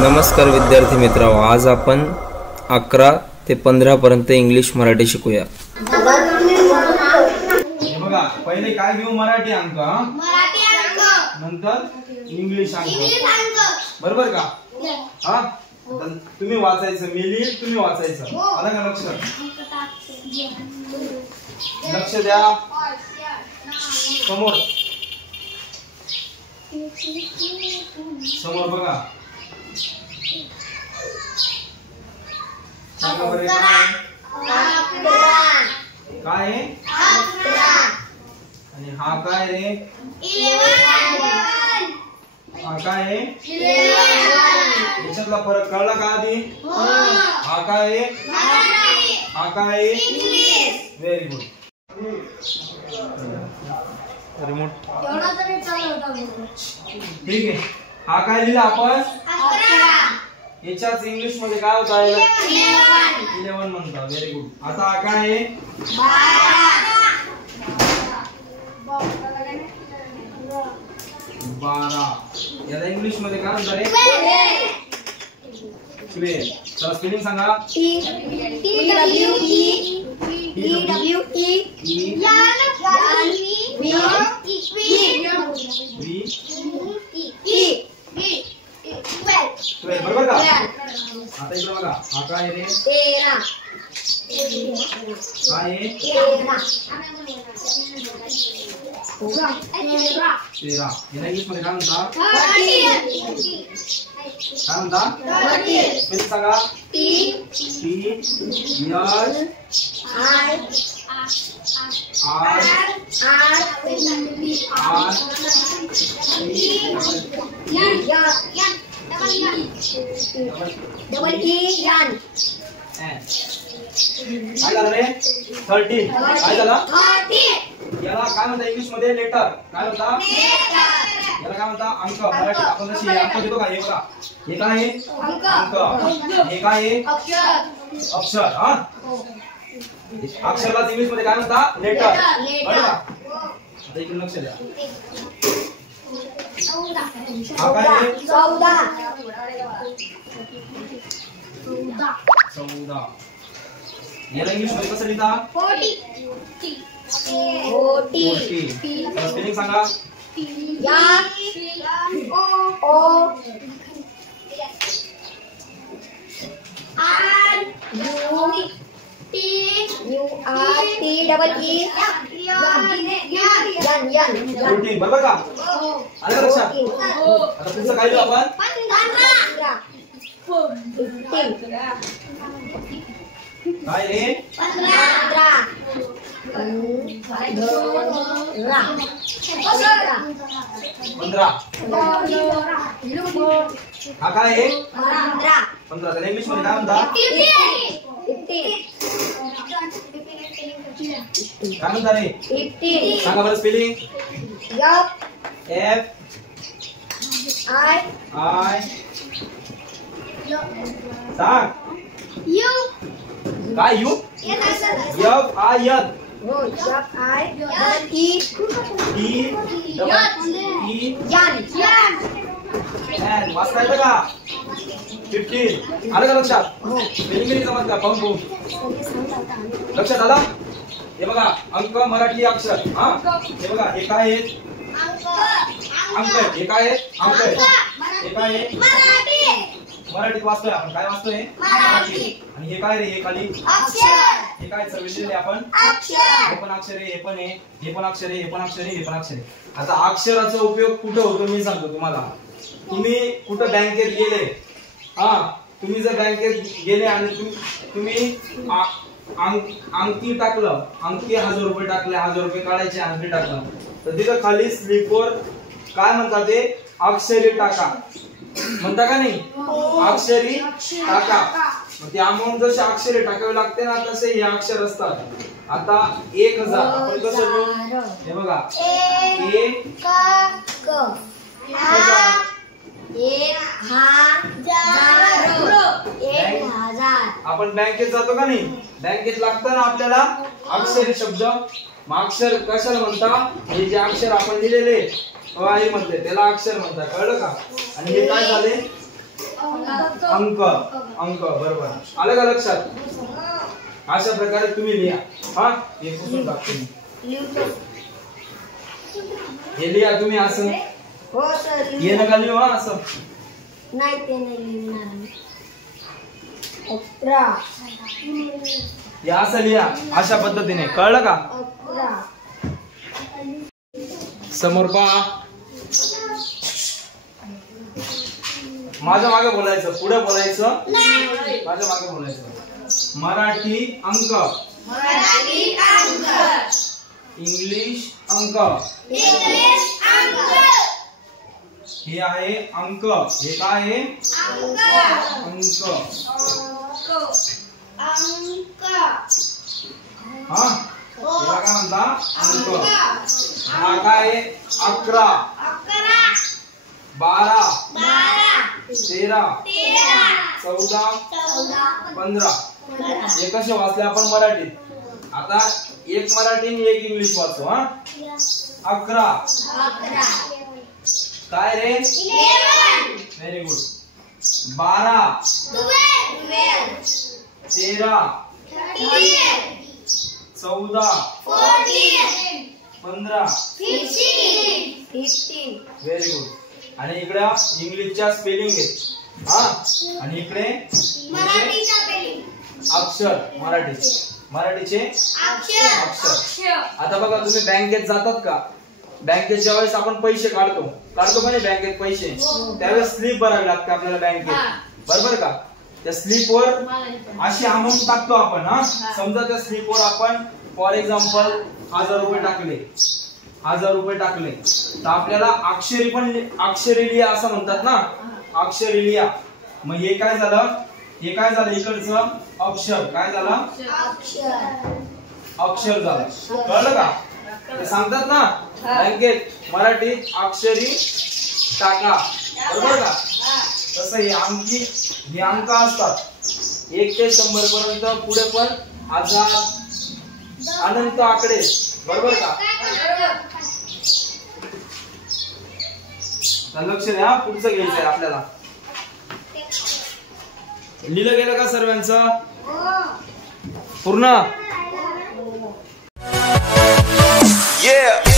नमस्कार विद्यार्थी मित्रांनो, आज आपण 11 ते 15 पर्यंत इंग्लिश मराठी शिकूया। बघा, पहिले काय घेऊ? मराठी अंक, नंतर इंग्लिश अंक, बरोबर का? हा, तुम्ही वाचायचं, मिली तुम्ही वाचायचं, आलं का लक्षात? लक्ष द्या, समोर समोर बघा, सांगा बरं काय आहे? आणि हा काय रे? हा काय आहे? याच्यातला फरक कळला का आधी? हा काय आहे? हा काय आहे? Very good. रिमोट ठीक आहे। हा काय लिहिला आपण? याच्याच इंग्लिश मध्ये काय होता? 11 म्हणता। Very good. आता हा काय आहे? 12। याला इंग्लिश मध्ये काय म्हणतात रे? 12। चला स्पेलिंग सांगा। बरोबर का? आता इकडे बघा, हा काय रे? 13। काय आहे? 13। याला इंग्लिश मध्ये काय म्हणतात? काय म्हणतात? स्पेलिंग सांगा। काय झालं रे? 13। काय झालं? याला काय म्हणतात इंग्लिश मध्ये? लेटर। काय म्हणतात? याला काय म्हणतात? अंक। मराठी आपण जशी अंक देतो का? हे बघा, हे काय आहे? अंक। हे काय आहे? अक्षर। हा, अक्षराला इंग्लिश मध्ये काय म्हणतात? लेटर। बरोबर? आता इकडे लक्ष द्या। हा काय आहे? 14। याला इंग्लिश मध्ये कसं लिहितात? 40। स्पेलिंग सांगा। बरोबर का? आलं लक्षात? आता पुढचं काय लिहू आपण? 15। काय रे? 15। हा काय आहे? 15। त्याला इंग्लिश मध्ये काय म्हणतात? 50। काय म्हणतात रे? 50। सांगा बरं स्पेलिंग। F I सांग। काय यू? F I N। वाचता येतं का? 15। आलं का लक्षात? स्पेलिंग समज का? पाहून लक्षात आला? हे बघा, अंक, मराठी अक्षर। हा, हे बघा, हे काय आहे? अंक। हे काय आहे? अंक। हे काय आहे? मराठीत वाचतोय आपण। काय वाचतोय? मराठी। आणि हे काय रे? हे खाली अक्षर। हे काय लिहिलेले आपण? अक्षर। हे पण अक्षर आहे, हे पण आहे, हे पण अक्षर आहे, हे पण अक्षर आहे, हे पण अक्षर आहे। आता अक्षराचा उपयोग कुठे होतो मी सांगतो तुम्हाला। तुम्ही कुठं बँकेत गेले, हा, तुम्ही जर बँकेत गेले आणि तुम्ही अंकी टाकलं, अंकी 1000 रुपये टाकले, 1000 रुपये काढायचे, अंकी टाकलं, तर तिथं खाली स्लिपवर काय म्हणतात ते? अक्षरी टाका म्हणता का नाही? अक्षरी टाका। मग ती अमाऊंट जशी अक्षरी टाकावी लागते ना, तसे हे अक्षर असतात। आता 1000 आपण कसं लिहू? हे बघा, 1000। आपण बँकेत जातो का नाही? बँकेत लागतं ना आपल्याला अक्षरी शब्द। मग अक्षर कशाला म्हणता? हे जे अक्षर आपण लिहिलेले मधले त्याला अक्षर म्हणतात। कळलं का? आणि हे काय झाले? अंक अंक बरोबर आलं का लक्षात? अशा प्रकारे तुम्ही लिहा. हा हे पुसून टाकतो मी. हे लिहा तुम्ही असं. हो सर. हे नका लिहू हा असं. नाही ते नाही लिहिणार. 11 हे असं लिहा अशा पद्धतीने. कळलं का? 11 समोर पहा. माझ्या मागे बोलायचं, पुढे बोलायचं, माझ्या मागे बोलायचं. मराठी अंक, इंग्लिश अंक. हे आहे अंक. हे काय आहे? अंक. हा याला काय म्हणता? अंक. हा काय आहे? 11 12 13 14 15. हे कसे वाचले आपण मराठीत? आता एक मराठी आणि एक इंग्लिश वाचू. हा 11 काय रे? Very good. 12 13 14 15 very good. आणि इकडे इंग्लिशच्या स्पेलिंग आहे. हा आणि इकडे अक्षर मराठीचे अक्षर. आता बघा तुम्ही बँकेत जातात का? बँकेत ज्यावेळेस आपण पैसे काढतो का नाही बँकेत पैसे, त्यावेळेस स्लिप भरावी लागते आपल्याला बँकेत. बरोबर का? त्या स्लिपवर अशी अमाऊंट टाकतो आपण. हा समजा त्या स्लिपवर आपण फॉर एक्झाम्पल 1000 रुपये टाकले, 1000 रुपये टाकले तर आपल्याला अक्षरी लिहा असं म्हणतात ना, अक्षरी लिहा. मग हे काय झालं? हे काय झालं? इकडचं अक्षर काय झालं? अक्षर झालं. कळलं का? ते सांगतात ना बँकेत मराठीत अक्षरी टाका. बरोबर का? तसं हे अंक असतात 1 ते 100 पर्यंत. पुढे पण 1000 अनंत आकडे. बरोबर का? लक्ष द्या. पुढचं घ्यायचंय आपल्याला. लिहिलं गेलं का सर्वांचं? पूर्ण? Yeah.